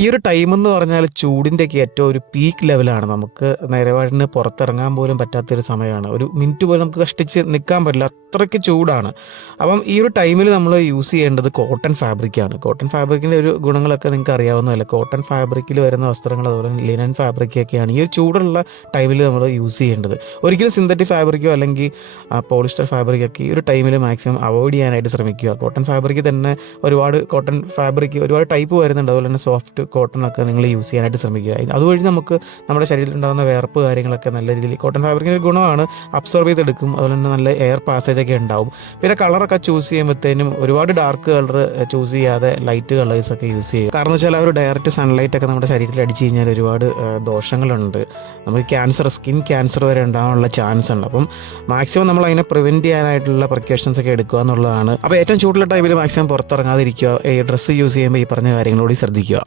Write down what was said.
ഈ ഒരു ടൈമെന്ന് പറഞ്ഞാൽ ചൂടിൻ്റെയൊക്കെ ഏറ്റവും ഒരു പീക്ക് ലെവലാണ്. നമുക്ക് നിലപാടിന് പുറത്തിറങ്ങാൻ പോലും പറ്റാത്തൊരു സമയമാണ്. ഒരു മിനിറ്റ് പോലും നമുക്ക് കഷ്ടിച്ച് നിൽക്കാൻ പറ്റില്ല. അത്രയ്ക്ക് ചൂടാണ്. അപ്പം ഈ ഒരു ടൈമിൽ നമ്മൾ യൂസ് ചെയ്യേണ്ടത് കോട്ടൺ ഫാബ്രിക്കാണ്. കോട്ടൺ ഫാബ്രിക്കിൻ്റെ ഒരു ഗുണങ്ങളൊക്കെ നിങ്ങൾക്ക് അറിയാവുന്നതല്ലേ. കോട്ടൺ ഫാബ്രിക്കിൽ വരുന്ന വസ്ത്രങ്ങൾ അതുപോലെ ലിനൻ ഫാബ്രിക്കൊക്കെയാണ് ഈ ഒരു ചൂടുള്ള ടൈമിൽ നമ്മൾ യൂസ് ചെയ്യേണ്ടത്. ഒരിക്കലും സിന്തറ്റിക് ഫാബ്രിക്കോ അല്ലെങ്കിൽ പോളിസ്റ്റർ ഫാബ്രിക്കൊക്കെ ഈ ഒരു ടൈമിൽ മാക്സിമം അവോയ്ഡ് ചെയ്യാനായിട്ട് ശ്രമിക്കുക. കോട്ടൺ ഫാബ്രിക് തന്നെ ഒരുപാട് കോട്ടൺ ഫാബ്രിക് ഒരുപാട് ടൈപ്പ് വരുന്നുണ്ട്. അതുപോലെ തന്നെ സോഫ്റ്റ് കോട്ടണൊക്കെ നിങ്ങൾ യൂസ് ചെയ്യാനായിട്ട് ശ്രമിക്കുക. അതുവഴി നമുക്ക് നമ്മുടെ ശരീരത്തിൽ ഉണ്ടാകുന്ന വിയർപ്പ് കാര്യങ്ങളൊക്കെ നല്ല രീതിയിൽ കോട്ടൺ ഫാബ്രിക്കിൻ്റെ ഗുണമാണ്, അബ്സോർബ് ചെയ്തെടുക്കും. അതുപോലെ തന്നെ നല്ല എയർ പാസേജ് ഒക്കെ ഉണ്ടാവും. പിന്നെ കളറൊക്കെ ചൂസ് ചെയ്യുമ്പോഴത്തേനും ഒരുപാട് ഡാർക്ക് കളർ ചൂസ് ചെയ്യാതെ ലൈറ്റ് കളേഴ്സൊക്കെ യൂസ് ചെയ്യും. കാരണം വെച്ചാൽ ആ ഒരു ഡയറക്റ്റ് സൺലൈറ്റ് ഒക്കെ നമ്മുടെ ശരീരത്തിൽ അടിച്ചു കഴിഞ്ഞാൽ ഒരുപാട് ദോഷങ്ങളുണ്ട്. നമുക്ക് ക്യാൻസർ, സ്കിൻ ക്യാൻസർ വരെ ഉണ്ടാകാനുള്ള ചാൻസ് ഉണ്ട്. അപ്പം മാക്സിമം നമ്മൾ അതിനെ പ്രിവെൻറ്റ് ചെയ്യാനായിട്ടുള്ള പ്രിക്കോഷൻസ് ഒക്കെ എടുക്കുക എന്നുള്ളതാണ്. അപ്പോൾ ഏറ്റവും ചൂടുള്ള ടൈമിൽ മാക്സിമം പുറത്തിറങ്ങാതിരിക്കുക. ഈ ഡ്രസ്സ് യൂസ് ചെയ്യുമ്പോൾ ഈ പറഞ്ഞ കാര്യങ്ങളോട് ശ്രദ്ധിക്കുക.